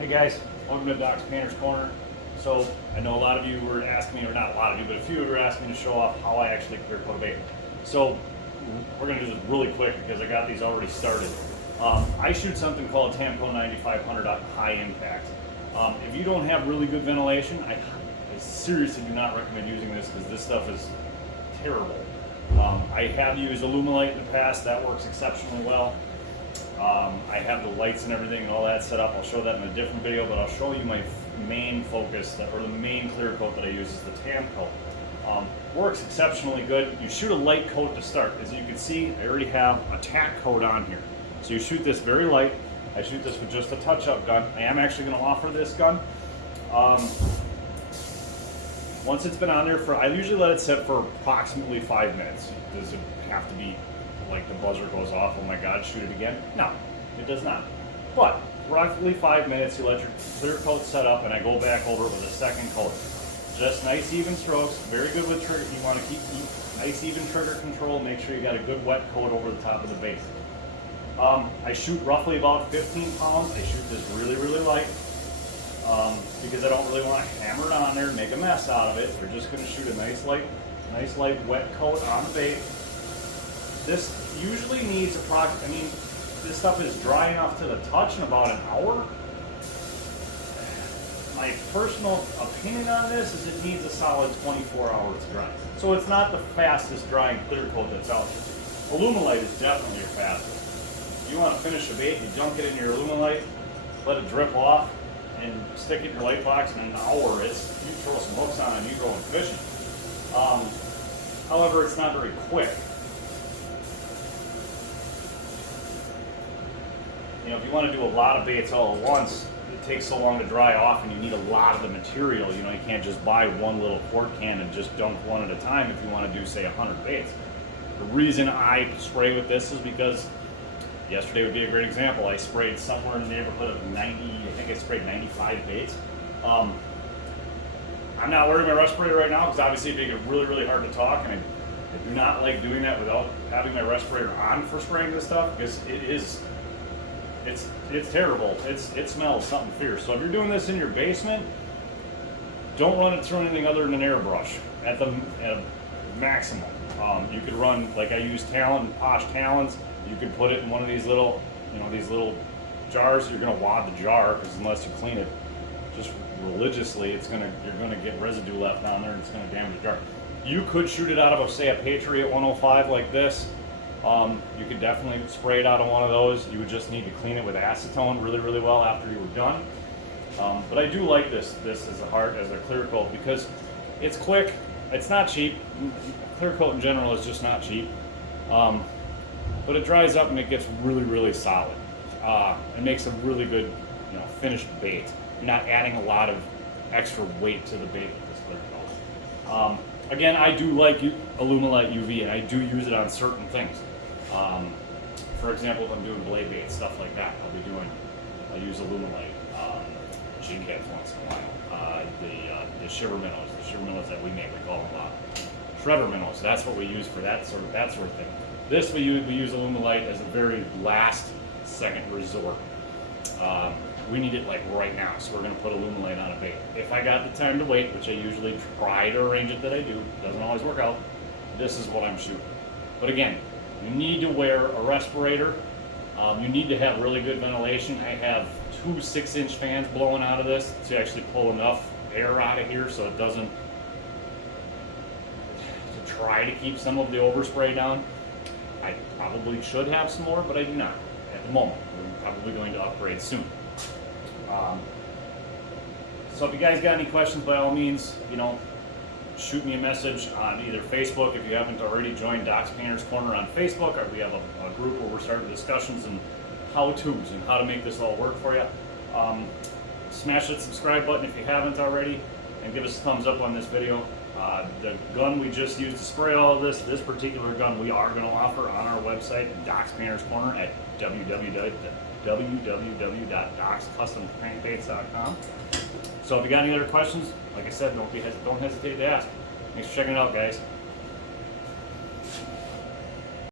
Hey guys, welcome to Doc's Painter's Corner. So I know a lot of you were asking me, or not a lot of you, but a few were asking me to show off how I actually clear coat a bait. So we're going to do this really quick because I got these already started. I shoot something called Tamco 9500 high impact. If you don't have really good ventilation, I seriously do not recommend using this because this stuff is terrible. I have used Alumilite in the past. That works exceptionally well. I have the lights and everything and all that set up. I'll show that in a different video, but I'll show you my main focus, or the main clear coat that I use is the Tamco. Works exceptionally good. You shoot a light coat to start. As you can see, I already have a tack coat on here. So you shoot this very light. I shoot this with just a touch-up gun. I am actually going to offer this gun. Once it's been on there I usually let it sit for approximately 5 minutes. Does it have to be like the buzzer goes off, oh my god, shoot it again? No, it does not. But roughly 5 minutes, you let your clear coat set up, and I go back over it with a second coat. Just nice even strokes, very good with trigger. You want to keep nice even trigger control, make sure you got a good wet coat over the top of the base. I shoot roughly about 15 pounds. I shoot this really, really light because I don't really want to hammer it on there and make a mess out of it. We're just going to shoot a nice light wet coat on the bait. This usually needs this stuff is dry enough to the touch in about an hour. My personal opinion on this is it needs a solid 24 hours to dry. So it's not the fastest drying clear coat that's out there. Alumilite is definitely your fastest. If you want to finish a bait, you dunk it in your Alumilite, let it drip off, and stick it in your light box in an hour. You throw some hooks on it and you go fishing. However, it's not very quick. You know, if you want to do a lot of baits all at once, it takes so long to dry off and you need a lot of the material. You know, you can't just buy one little quart can and just dunk one at a time if you want to do, say, 100 baits. The reason I spray with this is because yesterday would be a great example. I sprayed somewhere in the neighborhood of 90, I think I sprayed 95 baits. I'm not wearing my respirator right now because obviously it'd make it really, really hard to talk, and I do not like doing that without having my respirator on for spraying this stuff because it's terrible. It smells something fierce. So if you're doing this in your basement, don't run it through anything other than an airbrush at maximum. You could run, like I use Posh Talons. You could put it in one of these little, these jars. You're gonna wad the jar because unless you clean it just religiously, you're gonna get residue left on there and it's gonna damage the jar. You could shoot it out of, say, a Patriot 105 like this. You could definitely spray it out of one of those. You would just need to clean it with acetone really, really well after you were done. But I do like this as a clear coat because it's quick. It's not cheap. Clear coat in general is just not cheap. But it dries up and it gets really, really solid. It makes a really good, finished bait. You're not adding a lot of extra weight to the bait with this clear coat. Again, I do like Alumilite UV, and I do use it on certain things. For example, if I'm doing blade bait, stuff like that, I'll use Alumilite, jig heads once in a while. The shiver minnows that we make, we call them shredder minnows. That's what we use for that sort of thing. This we use Alumilite as a very last second resort. We need it like right now, so we're going to put Alumilite on a bait. If I got the time to wait, which I usually try to arrange it that I do, doesn't always work out, this is what I'm shooting. But again, you need to wear a respirator. You need to have really good ventilation. I have 2 6-inch fans blowing out of this to actually pull enough air out of here so it doesn't, to try to keep some of the overspray down. I probably should have some more, but I do not at the moment. We're probably going to upgrade soon. So if you guys got any questions, by all means, shoot me a message on either Facebook if you haven't already joined Doc's Painter's Corner on Facebook, or we have a group where we're starting discussions and how-tos and how to make this all work for you. Smash that subscribe button if you haven't already, and give us a thumbs up on this video. The gun we just used to spray all of this particular gun we are going to offer on our website, Doc's Painter's Corner, at www.docscustompaintbaits.com. So if you got any other questions, like I said, don't hesitate to ask. Thanks for checking it out, guys.